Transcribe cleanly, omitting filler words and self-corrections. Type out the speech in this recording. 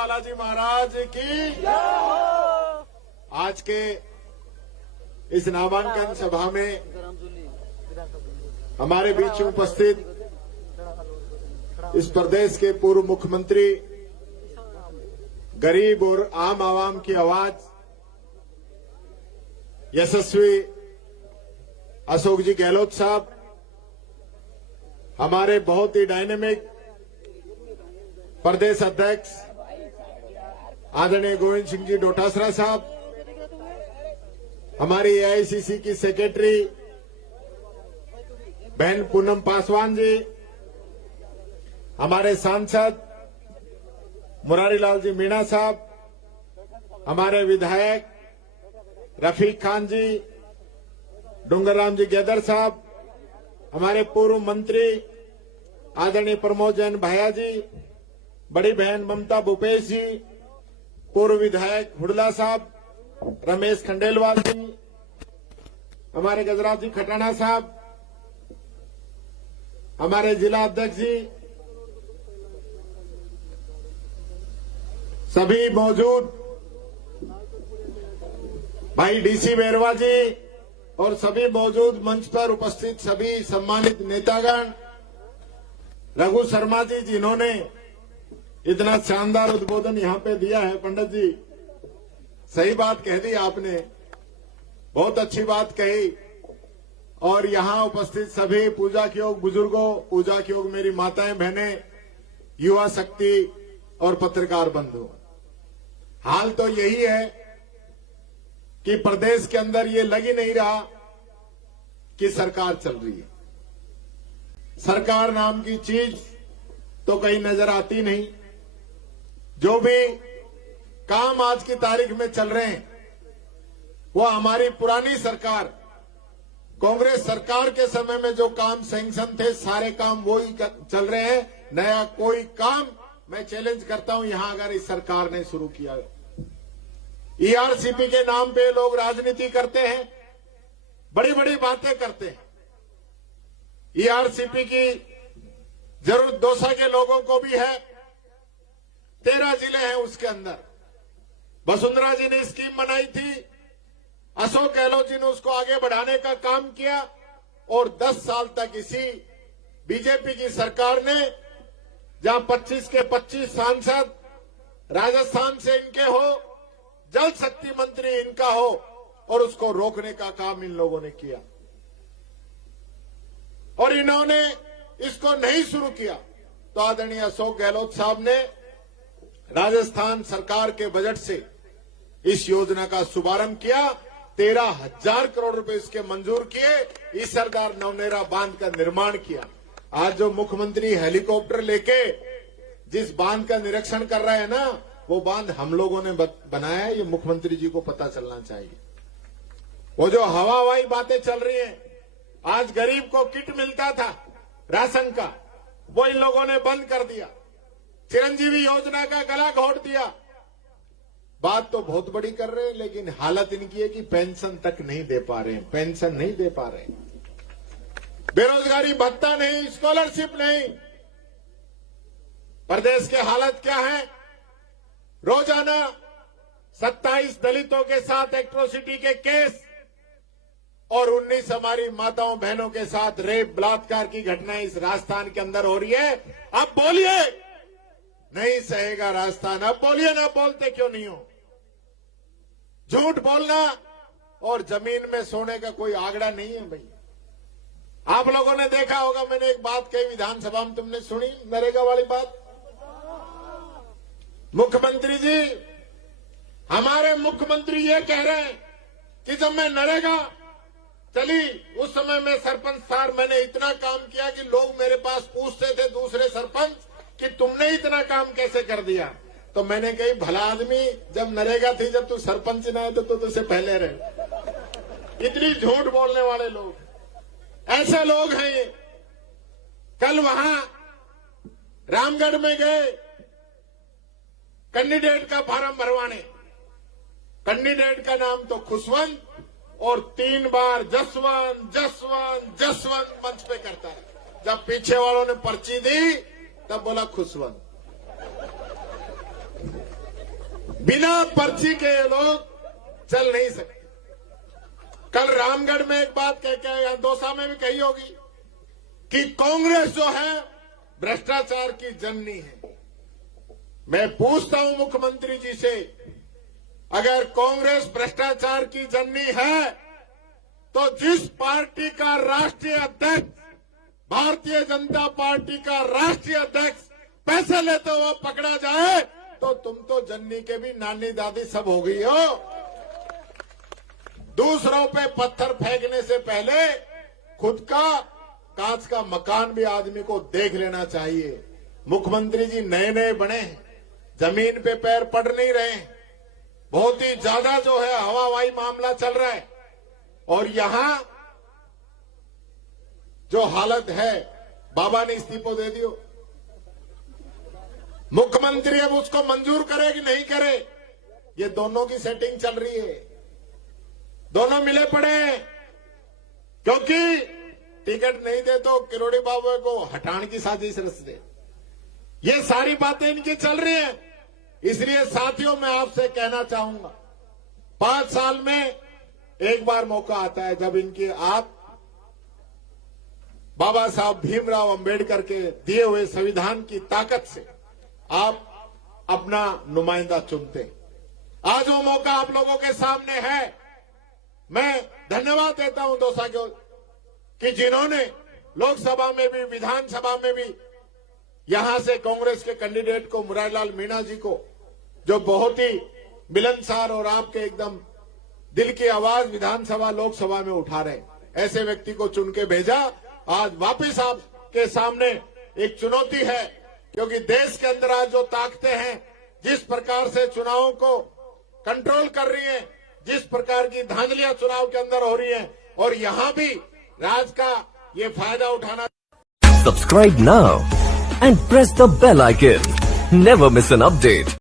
बालाजी महाराज की। आज के इस नामांकन सभा में हमारे बीच उपस्थित इस प्रदेश के पूर्व मुख्यमंत्री, गरीब और आम आवाम की आवाज, यशस्वी अशोक जी गहलोत साहब, हमारे बहुत ही डायनेमिक प्रदेश अध्यक्ष आदरणीय गोविंद सिंह जी डोटासरा साहब, हमारी एआईसीसी की सेक्रेटरी बहन पूनम पासवान जी, हमारे सांसद मुरारी लाल जी मीणा साहब, हमारे विधायक रफीक खान जी, डूंगरराम जी गेदर साहब, हमारे पूर्व मंत्री आदरणीय प्रमोद जैन भैया जी, बड़ी बहन ममता भूपेश जी, पूर्व विधायक हुडला साहब, रमेश खंडेलवाल जी, हमारे गजराज जी खटाना साहब, हमारे जिला अध्यक्ष जी, सभी मौजूद भाई डीसी बेरवा जी और सभी मौजूद मंच पर उपस्थित सभी सम्मानित नेतागण, रघु शर्मा जी जिन्होंने इतना शानदार उद्बोधन यहां पे दिया है। पंडित जी, सही बात कह दी आपने, बहुत अच्छी बात कही। और यहां उपस्थित सभी पूजा के योग बुजुर्गों, पूजा के योग मेरी माताएं बहनें, युवा शक्ति और पत्रकार बंधु, हाल तो यही है कि प्रदेश के अंदर ये लग ही नहीं रहा कि सरकार चल रही है। सरकार नाम की चीज तो कहीं नजर आती नहीं। जो भी काम आज की तारीख में चल रहे हैं वो हमारी पुरानी सरकार, कांग्रेस सरकार के समय में जो काम सैंक्शन थे, सारे काम वही चल रहे हैं। नया कोई काम मैं चैलेंज करता हूं यहां अगर इस सरकार ने शुरू किया। ईआरसीपी के नाम पे लोग राजनीति करते हैं, बड़ी बड़ी बातें करते हैं। ईआरसीपी की जरूरत दौसा के लोगों को भी है, 13 जिले हैं उसके अंदर। वसुंधरा जी ने स्कीम बनाई थी, अशोक गहलोत जी ने उसको आगे बढ़ाने का काम किया और 10 साल तक इसी बीजेपी की सरकार ने, जहां 25 के 25 सांसद राजस्थान से इनके हो, जल शक्ति मंत्री इनका हो, और उसको रोकने का काम इन लोगों ने किया। और इन्होंने इसको नहीं शुरू किया तो आदरणीय अशोक गहलोत साहब ने राजस्थान सरकार के बजट से इस योजना का शुभारंभ किया। 13,000 करोड़ रुपए इसके मंजूर किए, इस सरदार नवनेरा बांध का निर्माण किया। आज जो मुख्यमंत्री हेलीकॉप्टर लेके जिस बांध का निरीक्षण कर रहे हैं ना, वो बांध हम लोगों ने बनाया है, ये मुख्यमंत्री जी को पता चलना चाहिए। वो जो हवाई बातें चल रही हैं, आज गरीब को किट मिलता था राशन का, वो इन लोगों ने बंद कर दिया। चिरंजीवी योजना का गला घोट दिया। बात तो बहुत बड़ी कर रहे हैं, लेकिन हालत इनकी है कि पेंशन तक नहीं दे पा रहे हैं, पेंशन नहीं दे पा रहे हैं, बेरोजगारी भत्ता नहीं, स्कॉलरशिप नहीं। प्रदेश के हालत क्या है? रोजाना 27 दलितों के साथ एट्रोसिटी के केस और 19 हमारी माताओं बहनों के साथ रेप बलात्कार की घटनाएं इस राजस्थान के अंदर हो रही है। अब बोलिए, नहीं सहेगा राजस्थान। अब बोलिए, ना बोलते क्यों नहीं हो? झूठ बोलना और जमीन में सोने का कोई आंकड़ा नहीं है भाई। आप लोगों ने देखा होगा, मैंने एक बात कही विधानसभा में, तुमने सुनी नरेगा वाली बात? मुख्यमंत्री जी, हमारे मुख्यमंत्री ये कह रहे हैं कि जब मैं नरेगा चली उस समय में सरपंच सार मैंने इतना काम किया कि लोग मेरे पास पूछते थे दूसरे सरपंच कि तुमने इतना काम कैसे कर दिया। तो मैंने कही, भला आदमी, जब नरेगा थी, जब तू सरपंच ना है तो तुझसे पहले रहे। इतनी झूठ बोलने वाले लोग, ऐसे लोग हैं ये। कल वहां रामगढ़ में गए कैंडिडेट का फार्म भरवाने। कैंडिडेट का नाम तो खुशवंत, और 3 बार जसवंत जसवंत जसवंत मंच पे करता है। जब पीछे वालों ने पर्ची दी तब बोला खुशवंत। बिना पर्ची के ये लोग चल नहीं सकते। कल रामगढ़ में एक बात कह के या दौसा में भी कही होगी कि कांग्रेस जो है भ्रष्टाचार की जननी है। मैं पूछता हूं मुख्यमंत्री जी से, अगर कांग्रेस भ्रष्टाचार की जननी है तो जिस पार्टी का राष्ट्रीय अध्यक्ष, भारतीय जनता पार्टी का राष्ट्रीय अध्यक्ष पैसे लेते हुए पकड़ा जाए तो तुम तो जननी के भी नानी दादी सब हो गई हो। दूसरों पे पत्थर फेंकने से पहले खुद का कांच का मकान भी आदमी को देख लेना चाहिए। मुख्यमंत्री जी नए नए बने हैं, जमीन पे पैर पड़ नहीं रहे हैं, बहुत ही ज्यादा जो है हवावाई मामला चल रहा है। और यहां जो हालत है, बाबा ने इस्तीफा दे दियो, मुख्यमंत्री अब उसको मंजूर करे कि नहीं करे, ये दोनों की सेटिंग चल रही है। दोनों मिले पड़े हैं, क्योंकि टिकट नहीं दे तो किरोड़ी बाबू को हटाने की साजिश रच दे। ये सारी बातें इनकी चल रही हैं। इसलिए साथियों, मैं आपसे कहना चाहूंगा, 5 साल में एक बार मौका आता है जब इनकी आप बाबा साहब भीमराव अंबेडकर के दिए हुए संविधान की ताकत से आप अपना नुमाइंदा चुनते। आज वो मौका आप लोगों के सामने है। मैं धन्यवाद देता हूं दौसा को कि जिन्होंने लोकसभा में भी विधानसभा में भी यहां से कांग्रेस के कैंडिडेट को, मुरारीलाल मीणा जी को, जो बहुत ही मिलनसार और आपके एकदम दिल की आवाज विधानसभा लोकसभा में उठा रहे, ऐसे व्यक्ति को चुन के भेजा। आज वापिस आपके सामने एक चुनौती है, क्योंकि देश के अंदर आज जो ताकतें हैं, जिस प्रकार से चुनावों को कंट्रोल कर रही हैं, जिस प्रकार की धांधलियां चुनाव के अंदर हो रही हैं, और यहां भी राज का ये फायदा उठाना। Subscribe now and press the bell icon. Never miss an update.